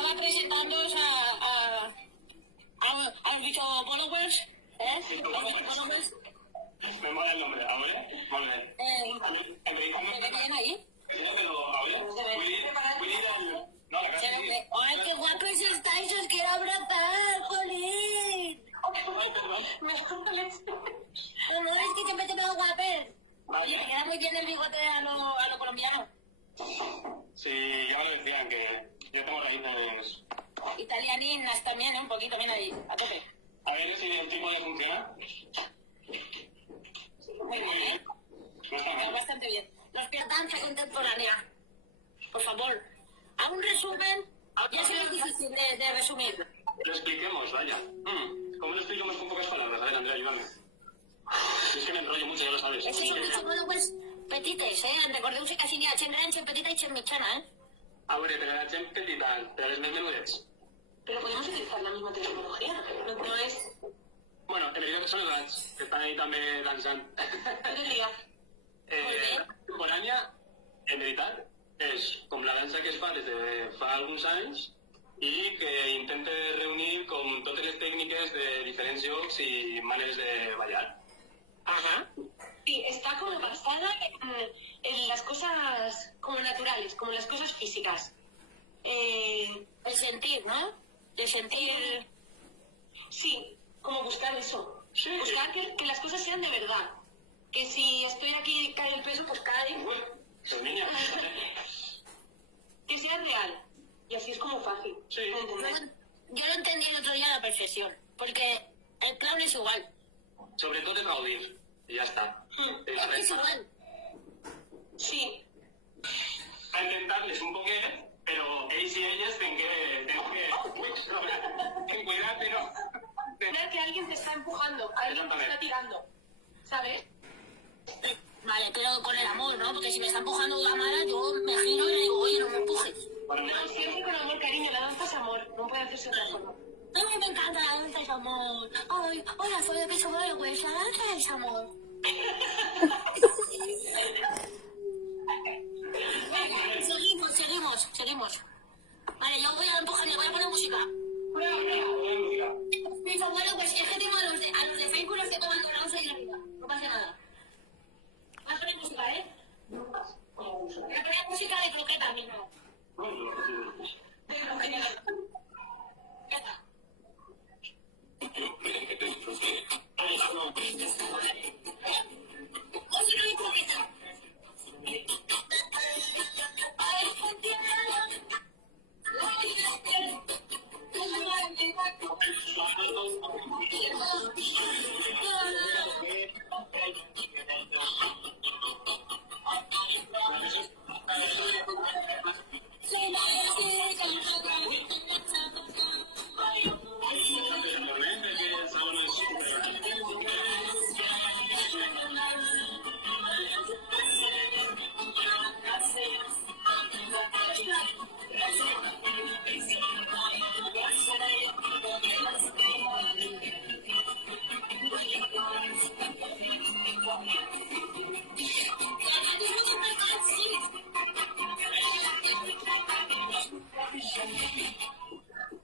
estaba presentándoos ¿has dicho followers? ¿Has dicho followers? Me mola el nombre, ¿vale? ¿Me ven ahí? ¡Ay, qué guapos estáis! ¡Os quiero abrazar, jolín! No, es que siempre te veo guapos. Oye, te queda muy bien el bigote a lo colombiano. Sí, ya lo decían que yo tengo raíces... Italianinas también, un poquito, mira ahí, a tope. A ver si el tipo ya funciona. Muy bien, No está mal. bastante bien. Los danza contemporánea. Por favor, a un resumen, ya sé que es difícil de resumir. Lo expliquemos, vaya. ¿Cómo lo explico más con pocas palabras? A ver, Andrea, ayúdame. Es que me enrollo mucho, ya lo sabes. Eso son dicho, bueno, pues, petites, recordeu-se que si n'hi ha gent gran, gent petita i gent mitjana, A ver, pero la gent petita, pero es menudets. Pero podemos utilizar la misma terminología. No es... Bueno, en realidad son els gats, que estan ahí també dansant. Què diria? La contemporània, en veritat, és com la dansa que es fa des de fa alguns anys i que intenta reunir com totes les tècniques de diferents llocs i maneres de ballar. Ajá. Sí, está como basada en las cosas como naturales, como las cosas físicas. El sentir, ¿no? El sentir... Sí, como buscar eso. Sí. Buscar que las cosas sean de verdad. Que si estoy aquí, cae el peso, pues cae. Uy, se niña. Que sea real. Y así es como fácil. Sí. ¿Entendés? Yo lo entendí el otro día a la perfección, porque el clown es igual. Sobretot és gaudir, i ja està. Es que es igual. Sí. A intentar-les un poquet, però ells i elles tenen que cuidar-te, no? Ver que alguien te está empujando, alguien te está tirando. ¿Sabes? Vale, pero con el amor, ¿no? Porque si me está empujando la mala, yo me giro y le digo, oye, no me empujes. No, siempre con amor, cariño. La danza es amor. No puede hacerse otra forma. A mí me encanta la danza es amor. Ay, hola, fue de piso bueno, pues la danza es amor. Seguimos. Vale, yo voy a empujar y voy a poner música. Piso bueno, pues es que tengo a los de Facebook los que toman con la danza y arriba. No pasa nada. Voy a poner música, Voy a poner música de croqueta, mismo. Ya está. Música de croqueta.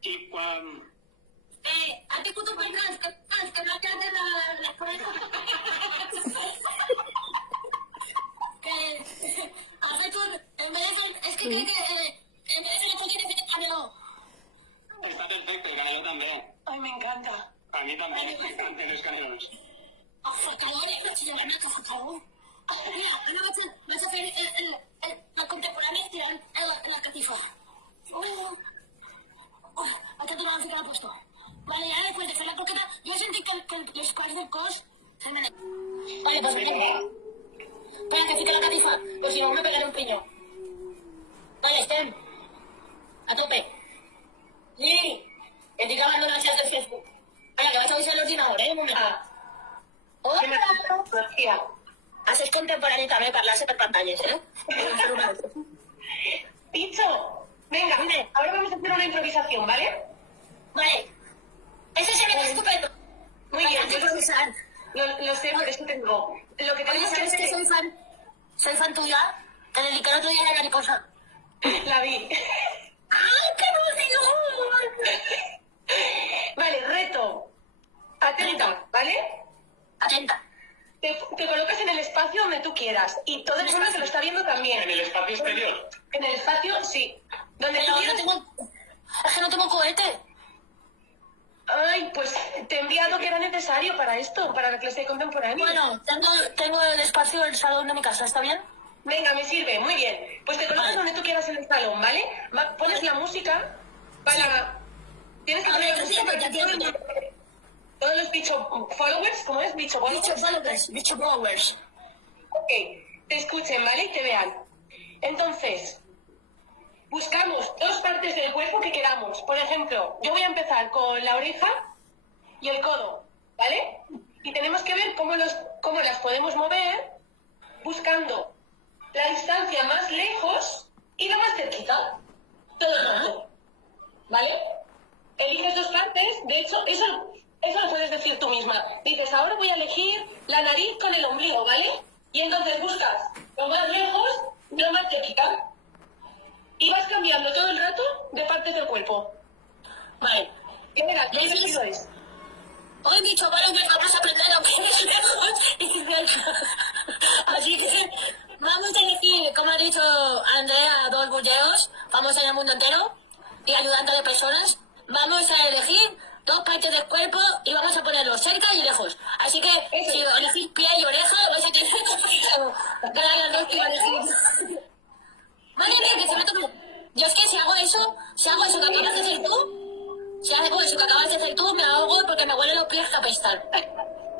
I quan... ¿Has discutido con Franz? Que no te hace la cabeza. Has hecho... En vez de... Es que tiene que... En vez de hacer esto, tiene que hacer cameo. Està perfecte, que a jo també. Ay, me encanta. A mi també m'encanten els canelos. Afectadores, bachillerana, que afectador. Mira, ahora vas a hacer la contemporánea tirando la catifa. Hasta tú no sé qué lo he puesto. Vale, ya después de hacer la croqueta, yo sentí que los cos del cos se me... Vale, pues venga. Para que fique la catifa, pues si no me pegaré un piño. Vale, Estem. A tope. Sí. Estic acabant les xarxes del Facebook. Ara, que vaig a usar l'ordinador, un moment. Hola. García. Haces contemporáneo també, parlarse per pantalles, Picho. Venga, ahora vamos a hacer una improvisación, ¿vale? Vale. Eso se me da estupendo. Muy bien. Hay que improvisar. Lo sé, por eso tengo. Lo que Oye, tenemos que ¿sabes que hacer soy fan tuya? Te dediqué el otro día a la mariposa. La vi. ¡Ay, qué emoción! espacio donde tú quieras. Y todo el mundo que lo está viendo también. En el espacio exterior. En el espacio, sí. Donde tú Pero quieras. es que no tengo cohete. Ay, pues te he enviado que era necesario para esto, para la clase de contemporáneo. Bueno, tengo el espacio del salón de mi casa, ¿está bien? Venga, me sirve, muy bien. Pues te colocas donde tú quieras en el salón, ¿vale? Pones la música para... Tienes que poner la música para que todos los bicho followers, ¿cómo es? Bicho followers. Bicho blowers. Ok, te escuchen, ¿vale? Y te vean. Entonces, buscamos dos partes del cuerpo que queramos. Por ejemplo, yo voy a empezar con la oreja y el codo, ¿vale? Y tenemos que ver cómo las podemos mover buscando la distancia más lejos y la más cerquita. Todo el rato, ¿vale? Eliges dos partes, de hecho, eso lo puedes decir tú misma. Dices, ahora voy a elegir la nariz con el ombligo, ¿vale? Y entonces buscas lo más lejos y lo más cerquita. Y vas cambiando todo el rato de partes del cuerpo. Vale. ¿Qué divertido es? Hoy dicho, vale, que vamos a aprender lo que es lejos y cerca. Así que vamos a elegir, como ha dicho Andrea, dos buceos, famosa en el mundo entero y ayudante de personas. Vamos a elegir dos partes del cuerpo y vamos a ponerlos cerca y lejos. Así que si elegir pie y oreja, vais a tener que dar las dos que elegir. Madre mía, que se me toca. Yo es que si hago eso que acabas de hacer tú, si hago eso que acabas de hacer tú, me ahogo porque me huelen los pies que apestan.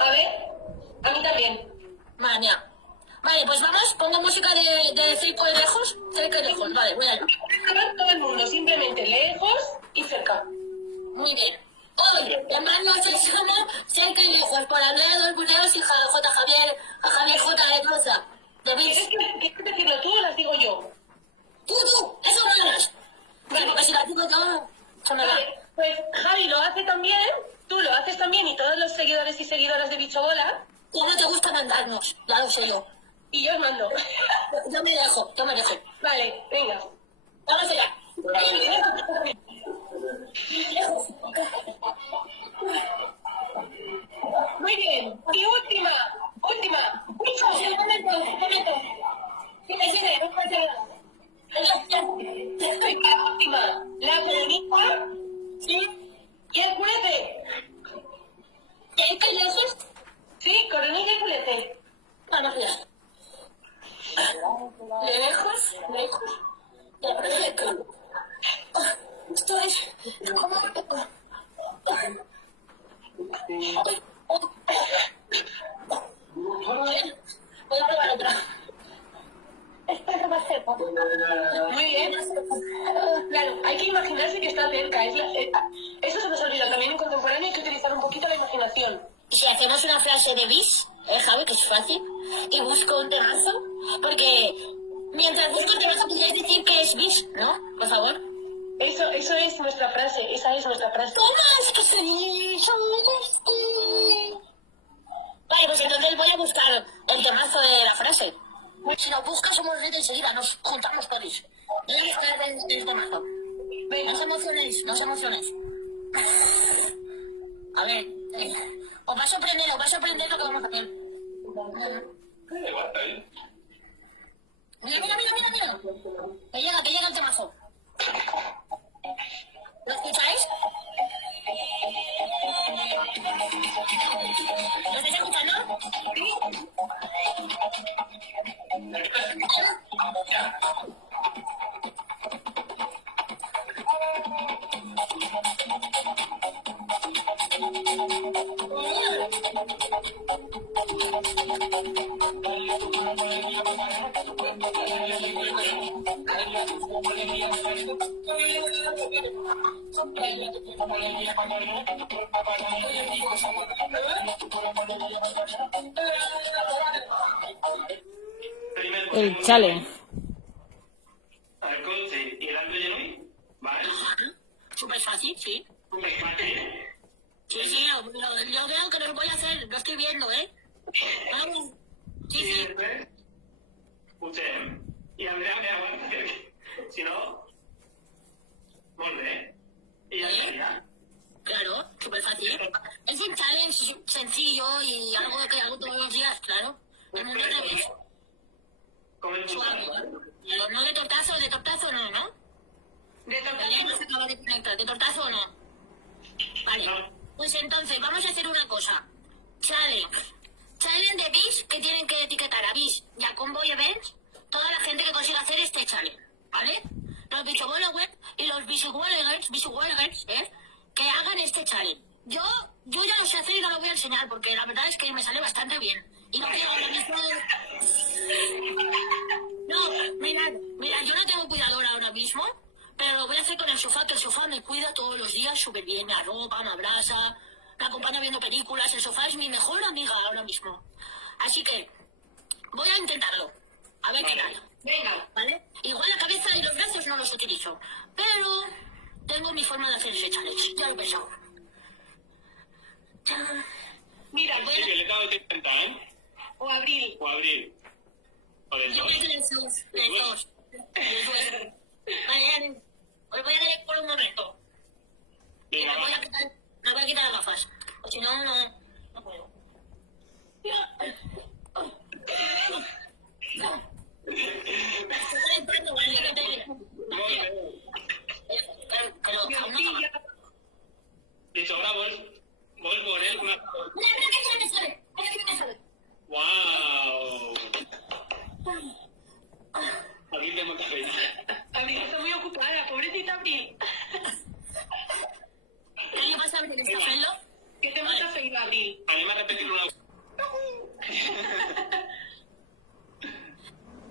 A ver, a mí también. Madre mía. Vale, pues vamos, pongo música de cerca y lejos. Cerca y lejos, vale, voy a ir. Acabar todo el mundo, simplemente lejos y cerca. Muy bien. Hoy, la mano se llama cerca y lejos, por Andrea dos buceos y J. Javier, a Javier J. de Troza. De Viz. ¿Quieres decirlo tú o las digo yo? Tú, eso no eres. Vale, porque si la digo yo, se me va. Vale, pues Javi lo hace también, tú lo haces también y todos los seguidores y seguidoras de Bicho Bola. Ya no te gusta mandarnos, ya lo sé yo. Y yo os mando. Yo me dejo. Vale, venga. Vamos allá. Muy bien. Y última. Bicho. Un momento. Sigue, no pasa nada. La última. La coronita. ¿Sí? Y el culete. ¿Cerca y lejos? Sí, coronita y culete. Vamos allá. Lejos. De cerca. Esto es como... Voy a probar otra. Esta es más cerca. Muy bien. Claro, hay que imaginarse que está cerca. Eso se nos olvida. También en contemporáneo hay que utilizar un poquito la imaginación. Si hacemos una frase de bis, Javi, que es fácil, y busco un terrazo, porque mientras busco un terrazo podrías decir que es bis, ¿no? Por favor. Eso es nuestra frase. Esa es nuestra frase. ¿Cómo es que se dice? Vale, pues entonces voy a buscar el terrazo de la frase. Si lo buscas, somos redes enseguida, nos juntamos todos. Voy a buscar el terrazo. No os emocionéis. A ver, os va a sorprender lo que vamos a hacer. Mira. Que llega el temazo. ¿Lo escucháis? ¿Lo estáis escuchando? El challenge. El coche y el Android Genui, ¿vale? Súper fácil, sí. Súper fácil. Sí, yo veo que lo voy a hacer, lo estoy viendo, ¿eh? Vamos. Sí. Escuchen. Y Andrea me aguanta, si no... Molt bé. Y ya estaría. Claro, súper fácil. Es un challenge sencillo y algo que hago todos los días, claro. El mundo al revés. Suave. Pero no de tortazo no, ¿no? De Ya no se acaba de conectar, ¿de tortazo o no? Vale. Pues entonces, vamos a hacer una cosa. Challenge de Bish, que tienen que etiquetar a Bish y a Convoy Events toda la gente que consiga hacer este challenge, ¿vale? Los Bichobolowers y los Bichobolowers, que hagan este challenge. Yo ya lo sé hacer y no lo voy a enseñar porque la verdad es que me sale bastante bien. Y no quiero ahora mismo... No, mira, yo no tengo cuidador ahora mismo, pero lo voy a hacer con el sofá, que el sofá me cuida todos los días súper bien, me arropa, me abraza, me acompaña viendo películas, el sofá es mi mejor amiga ahora mismo. Así que voy a intentarlo, a ver qué tal. Venga. ¿Vale? Igual la cabeza y los brazos no los utilizo, pero tengo mi forma de hacer ese challenge, ya lo he pensado. Mira, Sí, Violeta o te intenta, ¿eh? o Abril. O Abril. O de Yo dos. creo que los dos. Vale, os voy a dar por un momento. Y Venga, me va. voy a quitar las gafas. O si no, no puedo. Estoy calentando, vale, que te... Dicho, ahora voy por él una... Mira, que me sale. Mira que me sale. ¡Wow! Abril de mucha pena. Abril está muy ocupada, pobrecita Abril. ¿Qué le pasa a Abril? ¿Está haciendo? ¿Qué te mata feo, Abril? A mí me ha repetido una...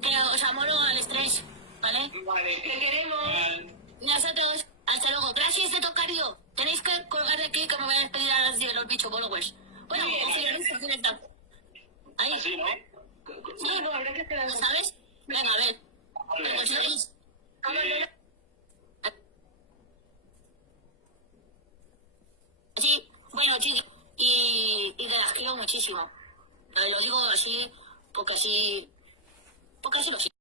Que os amoro al estrés, ¿vale? Vale. Te queremos. Nosotros, hasta luego. Gracias de tocario. Tenéis que colgar de aquí que me voy a despedir a las de los bichos followers. Bueno, Muy bien. finalista. Ahí. Así, ¿no? Sí, no, habrá que hacer ¿Lo algo. sabes? Venga, a ver. Vale. ¿Lo conseguís? Sí, bueno, chicos. Y que las quiero muchísimo. Lo digo así, porque así lo siento.